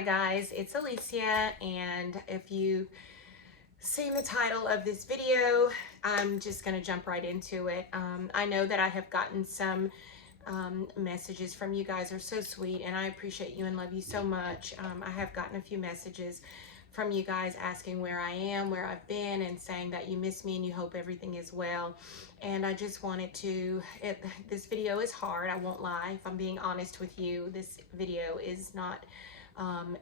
Hi guys, it's Alicia, and if you've seen the title of this video, I'm just going to jump right into it. I know that I have gotten some messages from you guys are so sweet, and I appreciate you and love you so much. I have gotten a few messages from you guys asking where I am, where I've been, and saying that you miss me and you hope everything is well. And I just wanted to, this video is hard, I won't lie. If I'm being honest with you, this video is not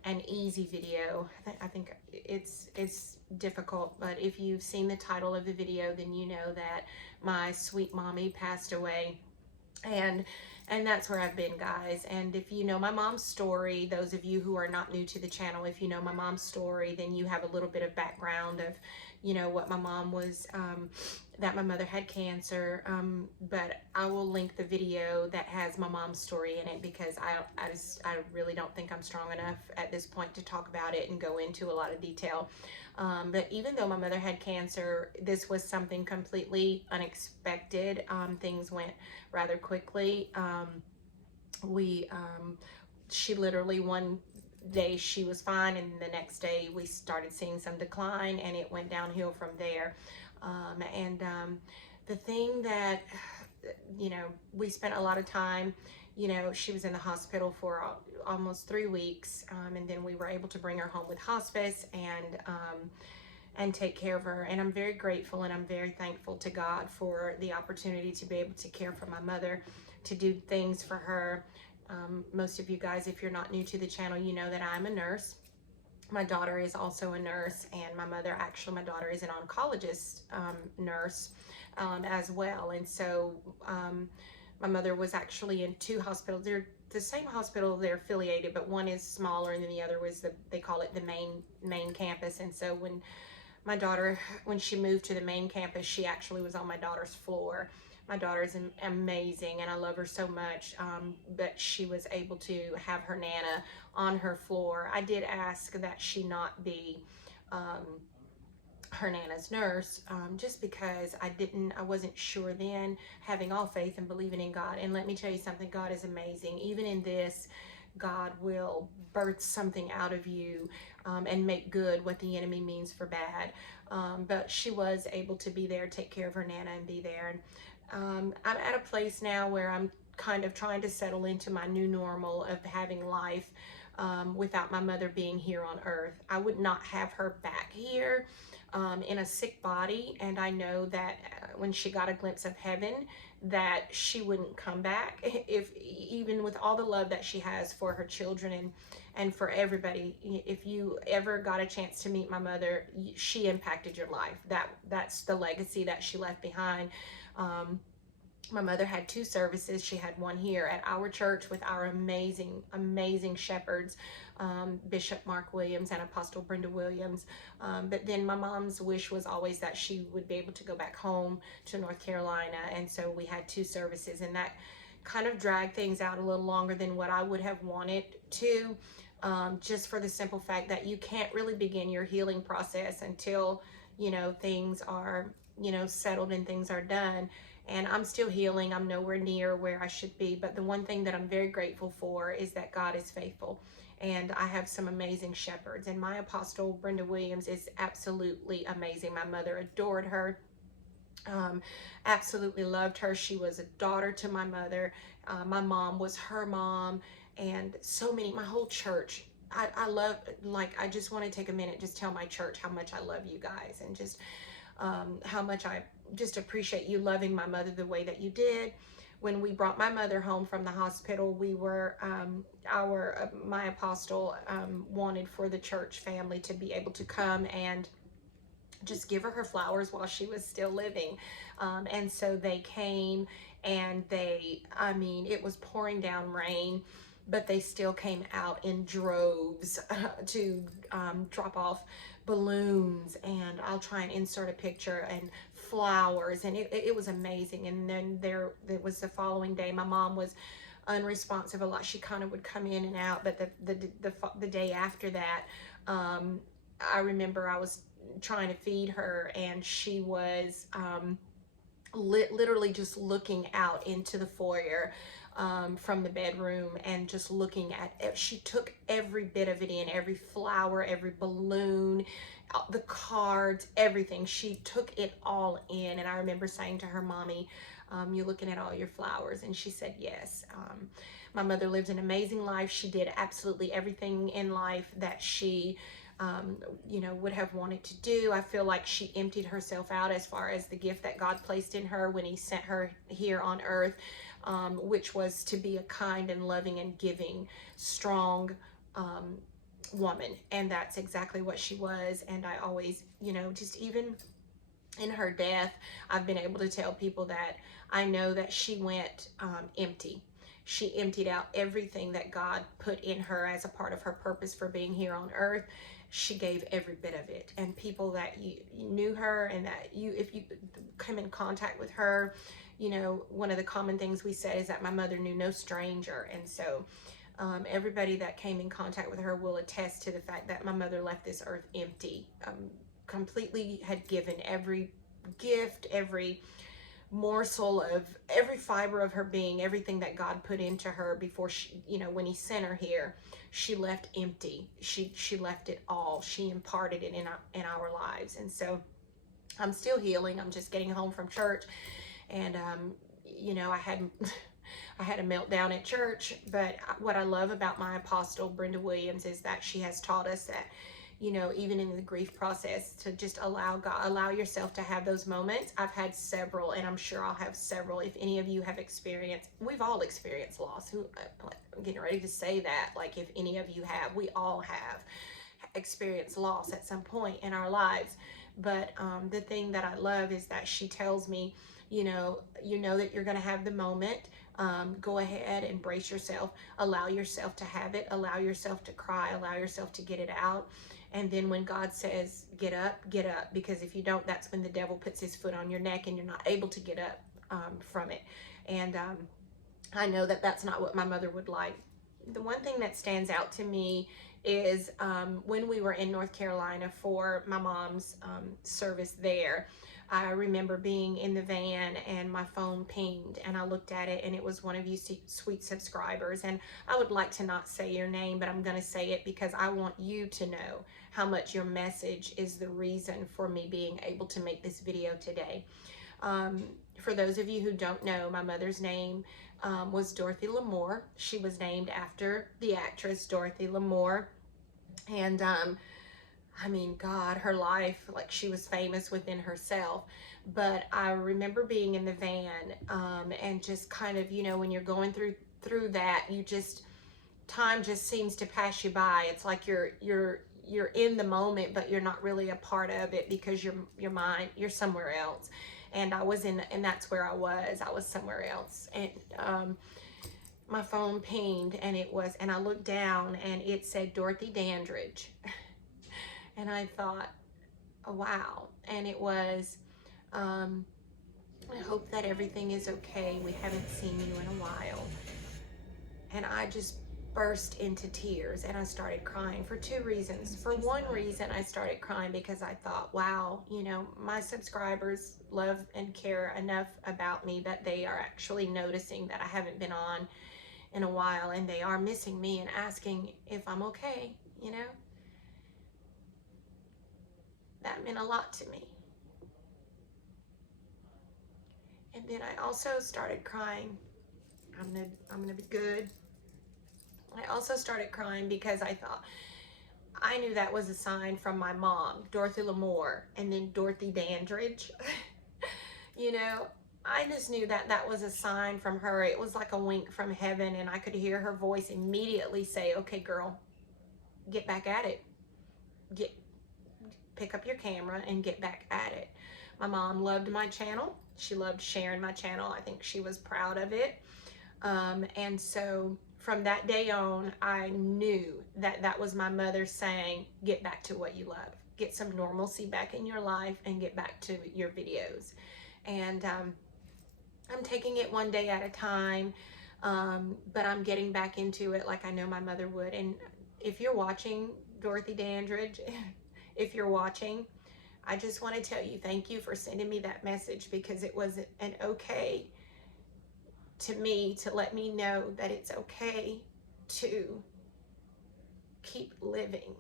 an easy video. I think it's difficult, but if you've seen the title of the video, then you know that my sweet mommy passed away, and that's where I've been, guys. And if you know my mom's story, those of you who are not new to the channel, if you know my mom's story, then you have a little bit of background of, you know, what my mom was, that my mother had cancer. But I will link the video that has my mom's story in it, because I really don't think I'm strong enough at this point to talk about it and go into a lot of detail. But even though my mother had cancer, this was something completely unexpected. Things went rather quickly. She literally, one day she was fine, and the next day we started seeing some decline, and it went downhill from there. The thing that, you know, we spent a lot of time, you know, she was in the hospital for almost 3 weeks, and then we were able to bring her home with hospice and take care of her. And I'm very grateful and I'm very thankful to God for the opportunity to be able to care for my mother, to do things for her. Most of you guys, if you're not new to the channel, you know that I'm a nurse. My daughter is also a nurse, and my daughter is an oncologist nurse as well. And so my mother was actually in 2 hospitals. They're the same hospital, they're affiliated, but one is smaller, and then the other was they call it the main campus. And so my daughter, when she moved to the main campus, she actually was on my daughter's floor. My daughter is amazing, and I love her so much, but she was able to have her Nana on her floor. I did ask that she not be her Nana's nurse, just because I wasn't sure then, having all faith and believing in God. And let me tell you something, God is amazing. Even in this, God will birth something out of you, and make good what the enemy means for bad. But she was able to be there, take care of her Nana, and be there. And I'm at a place now where I'm kind of trying to settle into my new normal of having life without my mother being here on earth. I would not have her back here in a sick body, and I know that when she got a glimpse of heaven, that she wouldn't come back, if even with all the love that she has for her children and for everybody. If you ever got a chance to meet my mother, she impacted your life. That's the legacy that she left behind. My mother had 2 services. She had one here at our church with our amazing shepherds, Bishop Mark Williams and Apostle Brenda Williams. But then my mom's wish was always that she would be able to go back home to North Carolina. And so we had 2 services, and that kind of dragged things out a little longer than what I would have wanted to, just for the simple fact that you can't really begin your healing process until, you know, things are, you know, settled and things are done. And I'm still healing. I'm nowhere near where I should be. But the one thing that I'm very grateful for is that God is faithful. And I have some amazing shepherds. And my Apostle Brenda Williams is absolutely amazing. My mother adored her. Absolutely loved her. She was a daughter to my mother. My mom was her mom. And so many, my whole church. I love, like, I just want to take a minute, just tell my church how much I love you guys, and just how much I just appreciate you loving my mother the way that you did. When we brought my mother home from the hospital, we were, my apostle wanted for the church family to be able to come and just give her flowers while she was still living. And so they came, and I mean, it was pouring down rain, but they still came out in droves to drop off balloons, and I'll try and insert a picture, and flowers, and it was amazing. And then it was the following day. My mom was unresponsive a lot. She kind of would come in and out, but the day after that, I remember I was trying to feed her, and she was literally just looking out into the foyer from the bedroom and just looking at it. She took every bit of it in, every flower, every balloon, the cards, everything. She took it all in. And I remember saying to her, Mommy, you're looking at all your flowers? And she said, yes. My mother lived an amazing life. She did absolutely everything in life that she would have wanted to do. I feel like she emptied herself out as far as the gift that God placed in her when he sent her here on earth, which was to be a kind and loving and giving, strong woman. And that's exactly what she was. And I always, just even in her death, I've been able to tell people that I know that she went empty. She emptied out everything that God put in her as a part of her purpose for being here on earth. She gave every bit of it. And people that you knew her, and that if you come in contact with her, one of the common things we said is that my mother knew no stranger. And so everybody that came in contact with her will attest to the fact that my mother left this earth empty, completely had given every gift, every morsel of every fiber of her being, everything that God put into her before she, when he sent her here. She left empty. She left it all. She imparted it in our lives. And so I'm still healing. I'm just getting home from church, and I had a meltdown at church. But what I love about my apostle, Brenda Williams, is that she has taught us that, even in the grief process, to just allow yourself to have those moments. I've had several, and I'm sure I'll have several. If any of you have experienced, we've all experienced loss. I'm getting ready to say that, like, if any of you have, we all have experienced loss at some point in our lives. But the thing that I love is that she tells me, that you're going to have the moment. Go ahead and brace yourself. Allow yourself to have it. Allow yourself to cry. Allow yourself to get it out. And then when God says, get up, because if you don't, that's when the devil puts his foot on your neck and you're not able to get up from it. And I know that that's not what my mother would like. The one thing that stands out to me is when we were in North Carolina for my mom's service there. I remember being in the van and my phone pinged, and I looked at it, and it was one of you sweet subscribers. And I would like to not say your name, but I'm going to say it because I want you to know how much your message is the reason for me being able to make this video today. For those of you who don't know, my mother's name was Dorothy Lamour. She was named after the actress Dorothy Lamour. And God, her life, like, she was famous within herself. But I remember being in the van and just kind of, when you're going through that, time just seems to pass you by. It's like you're in the moment, but you're not really a part of it because your mind, you're somewhere else. And and that's where I was somewhere else. And my phone pinged, and I looked down, and it said Dorothy Dandridge. And I thought, oh, wow. And it was, I hope that everything is okay. We haven't seen you in a while. And I just burst into tears, and I started crying for two reasons. For one reason, I started crying because I thought, wow, my subscribers love and care enough about me that they are actually noticing that I haven't been on in a while, and they are missing me and asking if I'm okay. That meant a lot to me. And then I also started crying. I'm gonna be good. I also started crying because I knew that was a sign from my mom, Dorothy Lamour, and then Dorothy Dandridge. I just knew that was a sign from her. It was like a wink from heaven, and I could hear her voice immediately say, okay, girl, get back at it. Pick up your camera and get back at it. My mom loved my channel. She loved sharing my channel. I think she was proud of it. And so from that day on, I knew that was my mother saying, get back to what you love. Get some normalcy back in your life and get back to your videos. And I'm taking it one day at a time, but I'm getting back into it like I know my mother would. And if you're watching, Dorothy Dandridge, if you're watching, I just want to tell you thank you for sending me that message, because it was an okay to me to let me know that it's okay to keep living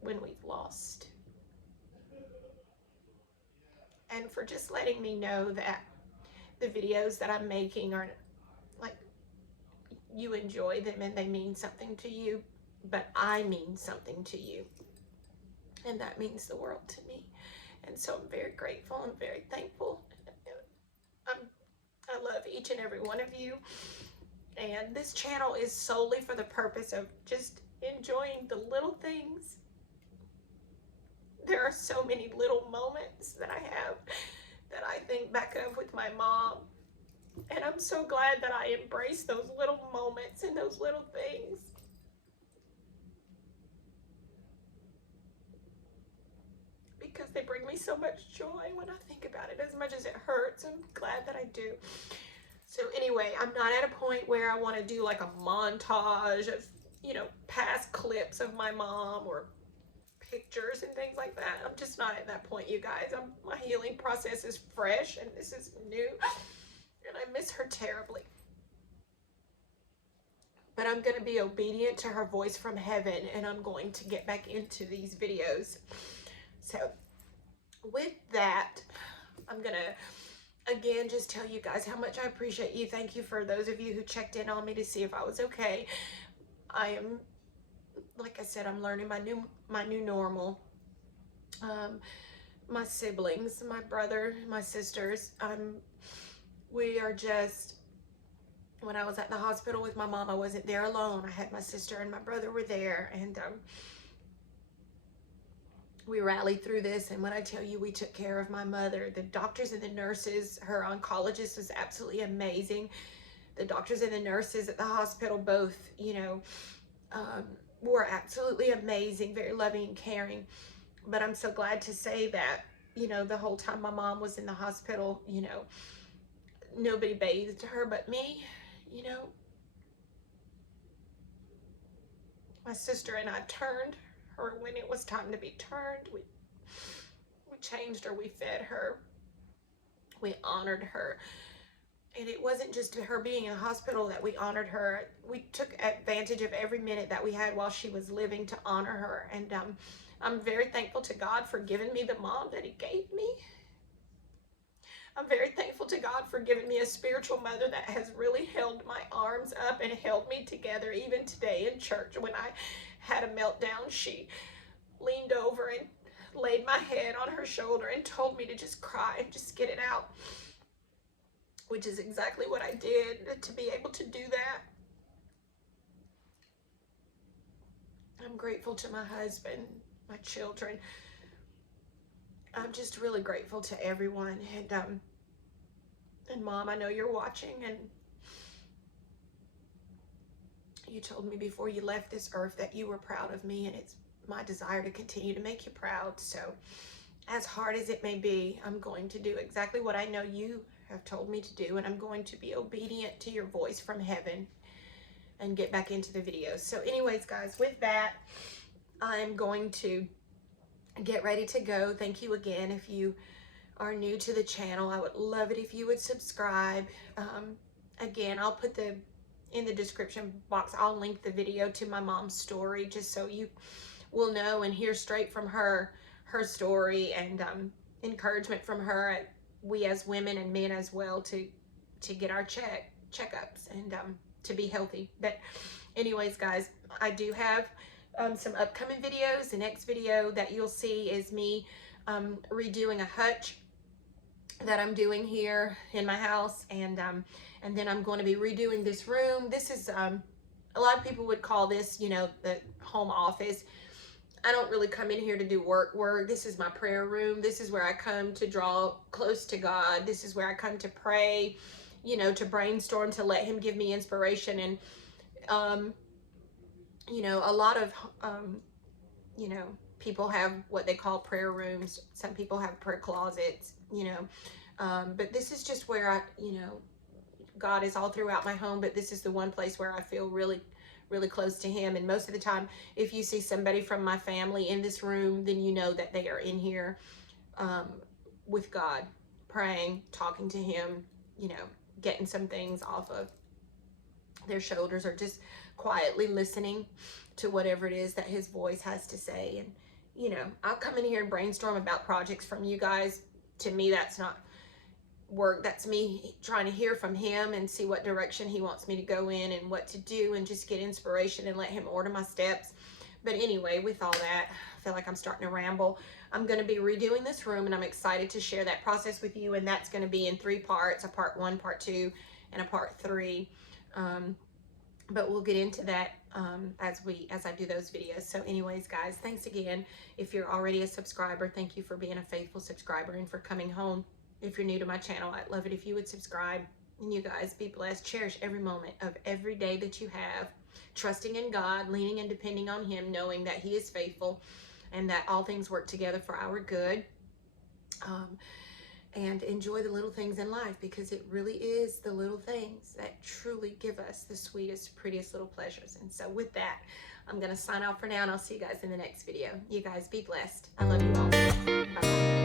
when we've lost. And for just letting me know that the videos that I'm making are like, you enjoy them and they mean something to you, but I mean something to you. And that means the world to me. And so I'm very grateful and very thankful. I love each and every one of you. And this channel is solely for the purpose of just enjoying the little things. There are so many little moments that I have that I think back of with my mom. And I'm so glad that I embrace those little moments and those little things. Because they bring me so much joy when I think about it. As much as it hurts, I'm glad that I do. So anyway, I'm not at a point where I want to do like a montage of, you know, past clips of my mom or pictures and things like that. I'm just not at that point, you guys. My healing process is fresh and this is new. And I miss her terribly. But I'm going to be obedient to her voice from heaven, and I'm going to get back into these videos. So with that, I'm going to, again, just tell you guys how much I appreciate you. Thank you for those of you who checked in on me to see if I was okay. I am, like I said, I'm learning my new normal. My siblings, my brother, my sisters, we are just, when I was at the hospital with my mom, I wasn't there alone. I had my sister and my brother were there, and we rallied through this. And when I tell you, we took care of my mother, the doctors and the nurses, her oncologist was absolutely amazing. The doctors and the nurses at the hospital both, you know, were absolutely amazing, very loving and caring. But I'm so glad to say that, you know, the whole time my mom was in the hospital, you know, nobody bathed her but me, you know. My sister and I turned her when it was time to be turned. We changed her, we fed her, we honored her. And it wasn't just her being in the hospital that we honored her. We took advantage of every minute that we had while she was living to honor her. And I'm very thankful to God for giving me the mom that he gave me. I'm very thankful to God for giving me a spiritual mother that has really held my arms up and held me together. Even today in church, when I had a meltdown, she leaned over and laid my head on her shoulder and told me to just cry and just get it out, which is exactly what I did, to be able to do that. I'm grateful to my husband, my children. I'm just really grateful to everyone. And Mom, I know you're watching, and you told me before you left this earth that you were proud of me, and it's my desire to continue to make you proud. So as hard as it may be, I'm going to do exactly what I know you have told me to do, and I'm going to be obedient to your voice from heaven and get back into the videos. So anyways, guys, with that, I'm going to get ready to go. Thank you again. If you are new to the channel, I would love it if you would subscribe. Again, I'll put in the description box, I'll link the video to my mom's story, just so you will know and hear straight from her story, and encouragement from her. We as women and men as well, to get our checkups and to be healthy. But anyways, guys, I do have some upcoming videos. The next video that you'll see is me redoing a hutch that I'm doing here in my house, and then I'm going to be redoing this room. This is a lot of people would call this, you know, the home office. I don't really come in here to do work. This is my prayer room. This is where I come to draw close to God. This is where I come to pray, you know, to brainstorm, to let him give me inspiration. And you know, a lot of you know, people have what they call prayer rooms. Some people have prayer closets, you know, but this is just where you know, God is all throughout my home, but this is the one place where I feel really close to him. And most of the time, if you see somebody from my family in this room, then you know that they are in here with God, praying, talking to him, you know, getting some things off of their shoulders, or just quietly listening to whatever it is that his voice has to say. And, you know, I'll come in here and brainstorm about projects from you guys. To me, that's not work. That's me trying to hear from him and see what direction he wants me to go in and what to do, and just get inspiration and let him order my steps. But anyway, with all that, I feel like I'm starting to ramble. I'm going to be redoing this room, and I'm excited to share that process with you. And that's going to be in 3 parts, a part 1, part 2, and a part 3. But we'll get into that as I do those videos. So anyways, guys, thanks again. If you're already a subscriber, thank you for being a faithful subscriber and for coming home. If you're new to my channel, I'd love it if you would subscribe. And you guys, be blessed. Cherish every moment of every day that you have, trusting in God, leaning and depending on him, knowing that he is faithful and that all things work together for our good. And enjoy the little things in life, because it really is the little things that truly give us the sweetest, prettiest little pleasures. And so with that, I'm going to sign off for now, and I'll see you guys in the next video. You guys be blessed. I love you all. Bye-bye.